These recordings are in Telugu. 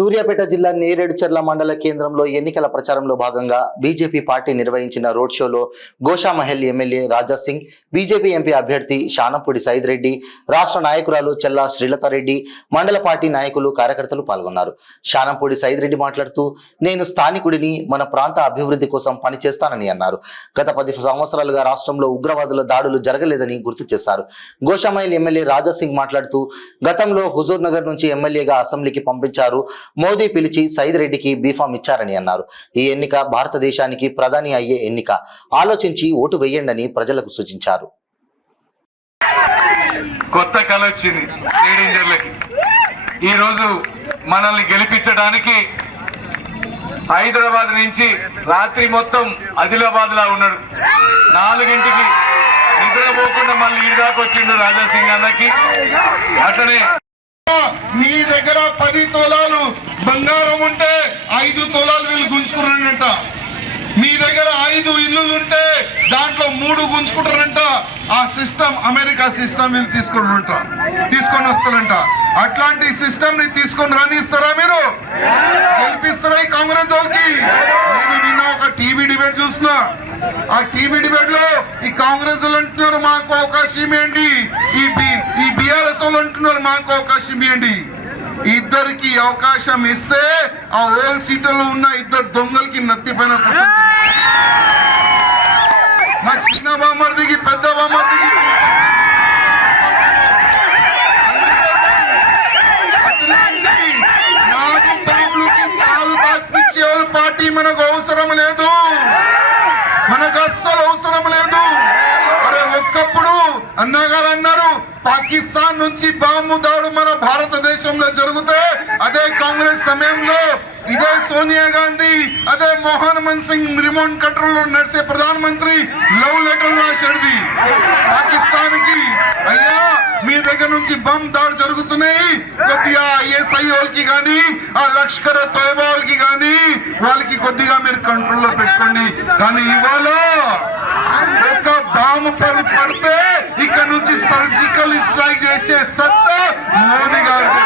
సూర్యాపేట జిల్లా నేరేడుచర్ల మండల కేంద్రంలో ఎన్నికల ప్రచారంలో భాగంగా బీజేపీ పార్టీ నిర్వహించిన రోడ్ షోలో Goshamahal MLA Raja Singh, BJP MP అభ్యర్థి షానంపూడి సైద్ రెడ్డి, రాష్ట్ర నాయకురాలు చెల్లా శ్రీలతారెడ్డి, మండల పార్టీ నాయకులు కార్యకర్తలు పాల్గొన్నారు. షానంపూడి సైద్ రెడ్డి మాట్లాడుతూ, నేను స్థానికుడిని, మన ప్రాంత అభివృద్ధి కోసం పనిచేస్తానని అన్నారు. గత 10 సంవత్సరాలుగా రాష్ట్రంలో ఉగ్రవాదుల దాడులు జరగలేదని గుర్తు చేశారు. గోషామహల్ ఎమ్మెల్యే రాజా సింగ్ మాట్లాడుతూ, గతంలో హుజూర్ నగర్ నుంచి ఎమ్మెల్యేగా అసెంబ్లీకి పంపించారు. మోదీ పిలిచి సైద్ రెడ్డికి బీఫామ్ ఇచ్చారని అన్నారు. ఈ ఎన్నిక భారతదేశానికి ప్రధాని అయ్యే ఎన్నిక, ఆలోచించి ఓటు వేయండి ప్రజలకు సూచించారు. కొత్త కళ వచ్చింది టీనేజర్లకి. ఈరోజు మనల్ని గెలిపించడానికి హైదరాబాద్ నుంచి రాత్రి మొత్తం ఆదిలాబాద్ లా ఉన్నాడు. 4 నిద్రపోకుండా మళ్ళీ ఈ దాకా వచ్చిండు రాజా సింగ్ అన్నకి. అట్లనే మీ దగ్గర 10 తోలాలు బంగారం ఉంటే 5 తోలాలు వీళ్ళు గుంజుకున్నారంట. మీ దగ్గర 5 ఇల్లులుంటే దాంట్లో 3 గుంజుకుంటారంట. ఆ సిస్టమ్ అమెరికా సిస్టమ్ వీళ్ళు తీసుకొని వస్తారంట. అట్లాంటి సిస్టమ్ ని తీసుకొని రానిస్తారా? మీరు గెలిపిస్తారా ఈ కాంగ్రెస్ వాళ్ళకి? నేను నిన్న ఒక టీవీ డిబేట్ చూస్తున్నా. ఆ టీవీ డిబేట్ లో ఈ కాంగ్రెస్ వాళ్ళు అంటున్నారు మాకు అవకాశం ఇవ్వండి, ఈ బీఆర్ఎస్ వాళ్ళు అంటున్నారు మాకు అవకాశం ఇవ్వండి. ఇద్దరికి అవకాశం ఇస్తే ఆ ఓల్ సీట్లలో ఉన్న 2 దొంగలకి నత్తిపైన మా చిన్న బామర్దికి పెద్ద బామర్దికి నాకు తమ్ముడికి పాలు తాకిచ్చే వాళ్ళ పార్టీ మనకు అవసరం లేదు, మనకు అస్సలు అవసరం లేదు. అరే ఒక్కప్పుడు అన్నగారు అన్నారు పాకిస్తాన్ నుంచి బాంబు దాడు మన భారతదేశంలో జరిగితే అదే కాంగ్రెస్ సమయంలో ఇదే సోనియా గాంధీ, అదే మన్మోహన్ సింగ్ రిమోట్ కంట్రోల్ లో నడిచే ప్రధానమంత్రి లవ్ లెటర్ రాశాడు పాకిస్తాన్ కి. అయ్యా మీ దగ్గర నుంచి బాంబు దాడి జరుగుతున్నాయి, కొద్దిగా ఐఎస్ఐ వాళ్ళకి కానీ ఆ లష్కర్ తోయబా వాళ్ళకి కానీ వాళ్ళకి కొద్దిగా మీరు కంట్రోల్లో పెట్టుకోండి. కానీ ఇవాళ ఒక బాంబు పడితే ఇక్కడ నుంచి సర్జికల్ స్ట్రైక్ చేసే సత్తా మోదీ గారికి.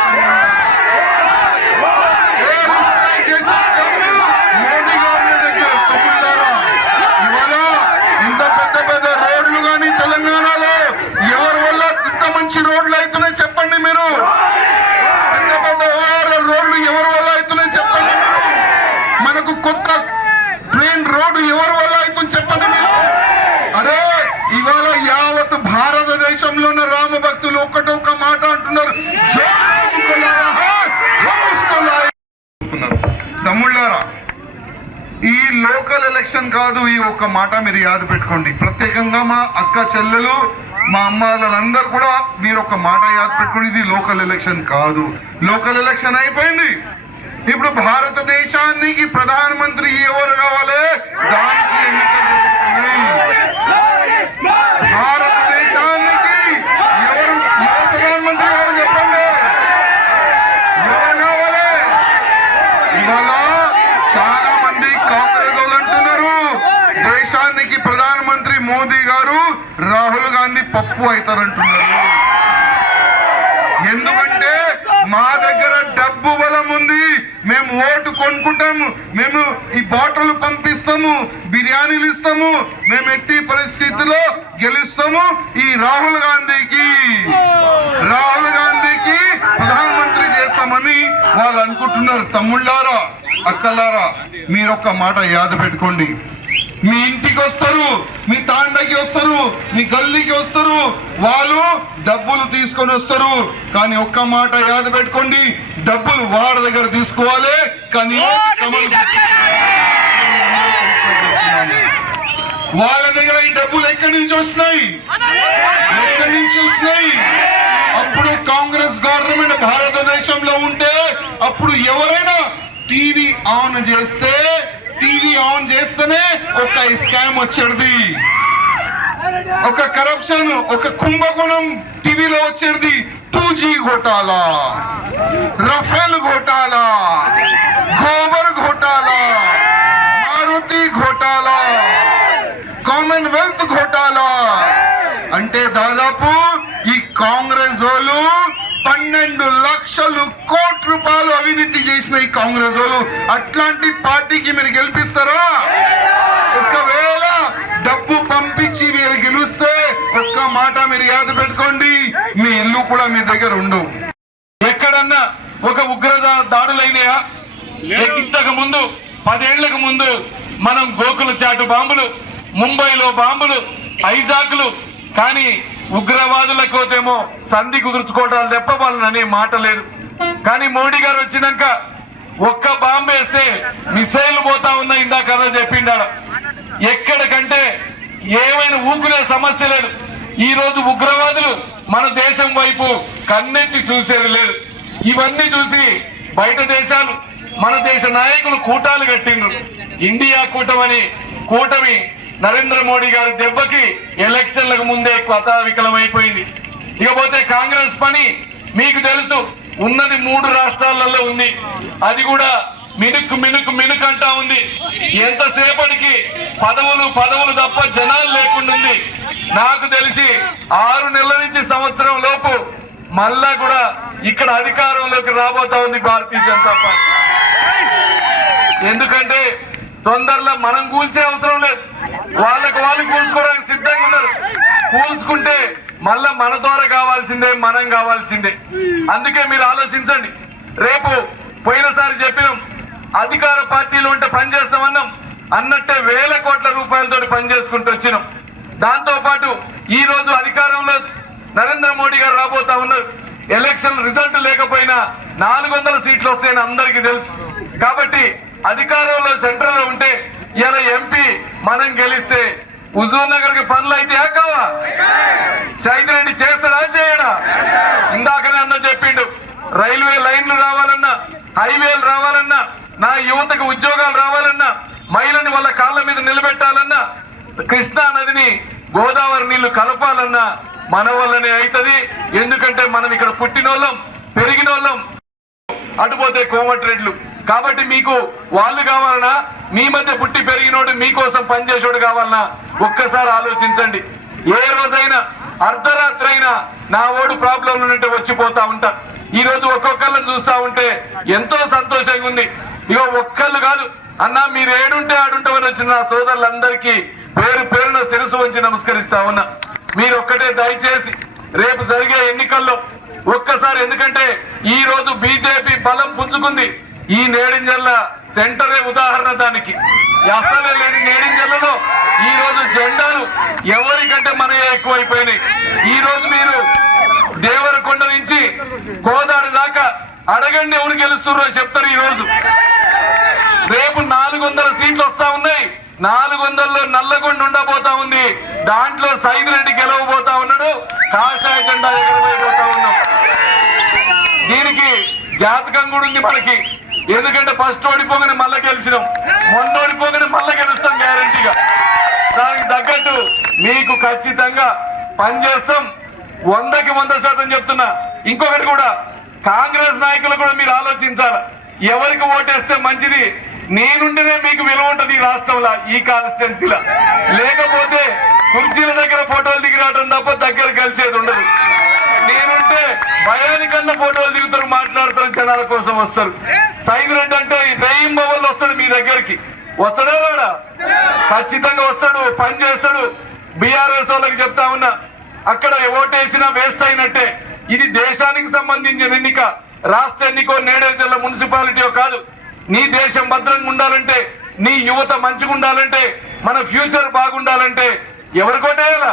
మోదీ గారి దగ్గర తమ్ముళ్ళారా, ఇవాళ ఇంత పెద్ద రోడ్లు కానీ తెలంగాణలో ఎవరి వల్ల ఇంత మంచి రోడ్లు అవుతున్నాయి చెప్పండి మీరు? పెద్ద రోడ్లు ఎవరి వల్ల అవుతున్నాయి చెప్పండి? మనకు కొత్త ట్రైన్ రోడ్డు ఎవరి వల్ల అవుతుంది చెప్పండి మీరు? అరే ఇవాళ యావత్ భారతదేశంలో ఉన్న రామ భక్తులు ఒక్క మాట అంటున్నారు, తమ్ముళ్ళారా ఈ లోకల్ ఎలక్షన్ కాదు. ఈ ఒక్క మాట మీరు యాద పెట్టుకోండి. ప్రత్యేకంగా మా అక్క చెల్లెలు, మా అమ్మ వాళ్ళందరూ కూడా మీరు ఒక మాట యాద పెట్టుకోండి, ఇది లోకల్ ఎలక్షన్ కాదు. లోకల్ ఎలక్షన్ అయిపోయింది. ఇప్పుడు భారతదేశానికి ప్రధానమంత్రి ఎవరు కావాలి? దానికి ఎన్నికలు జరుగుతున్నాయి. భారతదేశానికి ఎవరు ప్రధానమంత్రి కావాలి చెప్పండి? ఎవరు కావాలి? ఇవాళ చాలా మంది కాంగ్రెస్ వాళ్ళు అంటున్నారు దేశానికి ప్రధానమంత్రి మోదీ గారు రాహుల్ గాంధీ పప్పు అవుతారంటున్నారు. ఎందుకంటే మా దగ్గర డబ్బు బలం ఉంది, మేము ఓటు కొనుక్కుంటాము, మేము ఈ బాటిల్ పంపిస్తాము, బిర్యానీలు ఇస్తాము, మేము ఎట్టి పరిస్థితుల్లో గెలుస్తాము. ఈ రాహుల్ గాంధీకి ప్రధానమంత్రి చేస్తామని వాళ్ళు అనుకుంటున్నారు. తమ్ముళ్ళారా, అక్కలారా, మీరొక్క మాట యాద పెట్టుకోండి. మీ ఇంటికి వస్తారు, మీ తాండకి వస్తారు, మీ గల్లీకి వస్తారు, వాళ్ళు డబ్బులు తీసుకొని వస్తారు. కానీ ఒక్క మాట యాద పెట్టుకోండి, డబ్బులు వారి దగ్గర తీసుకోవాలి. కానీ వాళ్ళ దగ్గర ఈ డబ్బులు ఎక్కడి నుంచి వస్తున్నాయి? అప్పుడు కాంగ్రెస్ గవర్నమెంట్ భారతదేశంలో ఉంటే అప్పుడు ఎవరైనా టీవీ ఆన్ చేస్తేనే ఒక స్కామ్ వచ్చేది, ఒక కరప్షన్, ఒక కుంభకోణం టీవీలో వచ్చేది. 2G घोटाला, రఫేల్ घोटाला, గోబర్ घोटाला, మారుతి घोटाला, కామన్వెల్త్ घोटाला. అంటే దాదాపు ఈ కాంగ్రెస్ వాళ్ళు 12 లక్షల కోట్ల రూపాయలు అవినీతి చేసిన ఈ కాంగ్రెస్ వాళ్ళు అట్లాంటి పార్టీకి మీరు గెలిపిస్తారా? ఒకవేళ డబ్బు పంపించి మీరు గెలిస్తే ఒక్క మాట మీరు యాద పెట్టుకోండి, మీ ఇల్లు కూడా మీ దగ్గర ఉండవు. ఎక్కడన్నా ఒక ఉగ్ర దాడులైనయా? ఇంతకు ముందు 10 ఏళ్లకు ముందు మనం గోకుల చాటు బాంబులు, ముంబైలో బాంబులు, ఐజాక్లు, కానీ ఉగ్రవాదులకోతేమో సంధి కుదుర్చుకోవటాలు తప్ప వాళ్ళని అనే మాట లేదు. కానీ మోడీ గారు వచ్చినాక ఒక్క బాంబు వేస్తే మిసైల్ పోతా ఉన్నా ఇందాక అలా చెప్పిండా. ఎక్కడికంటే ఏమైనా ఊకునే సమస్య లేదు. ఈ రోజు ఉగ్రవాదులు మన దేశం వైపు కన్నెత్తి చూసేది లేదు. ఇవన్నీ చూసి బయట దేశాలు మన దేశ నాయకులు కూటాలు కట్టిండ్రు. ఇండియా కూటమని కూటమి నరేంద్ర మోడీ గారి దెబ్బకి ఎలక్షన్లకు ముందే వికలమైపోయింది. ఇకపోతే కాంగ్రెస్ పని మీకు తెలుసు, ఉన్నది 3 రాష్ట్రాలలో ఉంది. అది కూడా మినుకు మినుకు మినుకు అంటా ఉంది. ఎంతసేపటికి పదవులు తప్ప జనాలు లేకుండా ఉంది. నాకు తెలిసి 6 నెలల నుంచి సంవత్సరం లోపు మళ్ళా కూడా ఇక్కడ అధికారంలోకి రాబోతా ఉంది భారతీయ జనతా పార్టీ. ఎందుకంటే తొందరలో మనం కూల్చే అవసరం లేదు, వాళ్ళకు వాళ్ళు కూల్చుకోవడానికి సిద్ధంగా ఉన్నారు. కూల్చుకుంటే మళ్ళా మన ద్వారా కావాల్సిందే, మనం కావాల్సిందే. అందుకే మీరు ఆలోచించండి. రేపు పోయినసారి చెప్పినాం అధికార పార్టీలో ఉంటే పనిచేస్తామన్నాం, అన్నట్టే వేల కోట్ల రూపాయలతో పనిచేసుకుంటూ వచ్చినాం. దాంతో పాటు ఈ రోజు అధికారంలో నరేంద్ర మోడీ గారు రాబోతా ఉన్నారు. ఎలక్షన్ రిజల్ట్ లేకపోయినా 400 సీట్లు వస్తాయని అందరికీ తెలుసు. కాబట్టి అధికారంలో సెంట్రల్ లో ఉంటే ఇలా ఎంపీ మనం గెలిస్తే హుజూర్ నగర్ కి పనులు అయితే కావా? సైదిరెడ్డి చేస్తాడా చేయడా? ఇందాకనే అన్న చెప్పిండు, రైల్వే లైన్లు రావాలన్నా, హైవేలు రావాలన్నా, నా యువతకు ఉద్యోగాలు రావాలన్నా, మహిళని వాళ్ళ కాళ్ళ మీద నిలబెట్టాలన్నా, కృష్ణా నదిని గోదావరి నీళ్లు కలపాలన్నా మన వల్లనే అవుతుంది. ఎందుకంటే మనం ఇక్కడ పుట్టినోళ్ళం, పెరిగినోళ్ళం. అటుపోతే కోమటిరెడ్లు. కాబట్టి మీకు వాళ్ళు కావాలన్నా, మీ మధ్య పుట్టి పెరిగినోడు మీకోసం పనిచేసేవాడు కావాలన్నా ఒక్కసారి ఆలోచించండి. ఏ రోజైనా అర్ధరాత్రి అయినా నా ఓడు ప్రాబ్లం ఉన్నట్టు వచ్చిపోతా ఉంటా. ఈ రోజు ఒక్కొక్కళ్ళని చూస్తా ఉంటే ఎంతో సంతోషంగా ఉంది. ఇగో ఒక్కళ్ళు కాదు అన్నా, మీరు ఏడుంటే ఆడుంటామని వచ్చిన నా సోదరులందరికీ పేరు పేరున శిరసు వంచి నమస్కరిస్తా ఉన్నా. మీరు ఒక్కటే దయచేసి రేపు జరిగే ఎన్నికల్లో ఒక్కసారి, ఎందుకంటే ఈ రోజు బీజేపీ బలం పుంజుకుంది. ఈ నేడింజల్ల సెంటరే ఉదాహరణ దానికి. అసలే లేని నేడింజల్లలో ఈ రోజు జెండాలు ఎవరికంటే మనయే ఎక్కువైపోయినాయి. ఈ రోజు మీరు దేవరకొండ నుంచి కోదాడు దాకా అడగండి ఎవరు గెలుస్తున్నారో చెప్తారు. ఈ రోజు రేపు 400 సీట్లు వస్తా ఉన్నాయి. 400లో నల్లగొండ ఉండబోతా ఉంది. దాంట్లో సైదిరెడ్డి గెలవబోతా ఉన్నాడు. కాషాయ జెండా ఎగరబోతా ఉన్నాం. దీనికి జాతకం కూడా ఉంది మనకి. ఎందుకంటే ఫస్ట్ ఓడిపోగానే మళ్ళా గెలిచినాం, మొన్న ఓడిపోగానే మళ్ళా గెలుస్తాం గ్యారంటీగా. దానికి తగ్గట్టు మీకు ఖచ్చితంగా పనిచేస్తాం. 100కి 100% చెప్తున్నా. ఇంకొకటి కూడా, కాంగ్రెస్ నాయకులు కూడా మీరు ఆలోచించాలి. ఎవరికి ఓటేస్తే మంచిది, నేనుంటేనే మీకు విలువ ఉంటుంది ఈ రాష్ట్రంలో, ఈ కాన్స్టిట్యున్సీలో. లేకపోతే కుర్చీల దగ్గర ఫోటోలు దిగిరావడం తప్ప దగ్గర కలిసేది ఉండదు. నేనుంటే భయానికన్నా ఫోటోలు దిగుతారు, మాట్లాడతారు, జనాల కోసం వస్తారు. సైదిరెడ్డి అంటే రేయింబ వల్ల వస్తాడు మీ దగ్గరికి. వస్తాడా రాడా? ఖచ్చితంగా వస్తాడు, పని చేస్తాడు. బీఆర్ఎస్ వాళ్ళకి చెప్తా ఉన్నా, అక్కడ ఓటేసినా వేస్ట్ అయినట్టే. ఇది దేశానికి సంబంధించిన ఎన్నిక, రాష్ట్ర ఎన్నికో నేడేరు జిల్లా మున్సిపాలిటీయో కాదు. నీ దేశం భద్రంగా ఉండాలంటే, నీ యువత మంచిగా ఉండాలంటే, మన ఫ్యూచర్ బాగుండాలంటే ఎవరికోటేయాలా?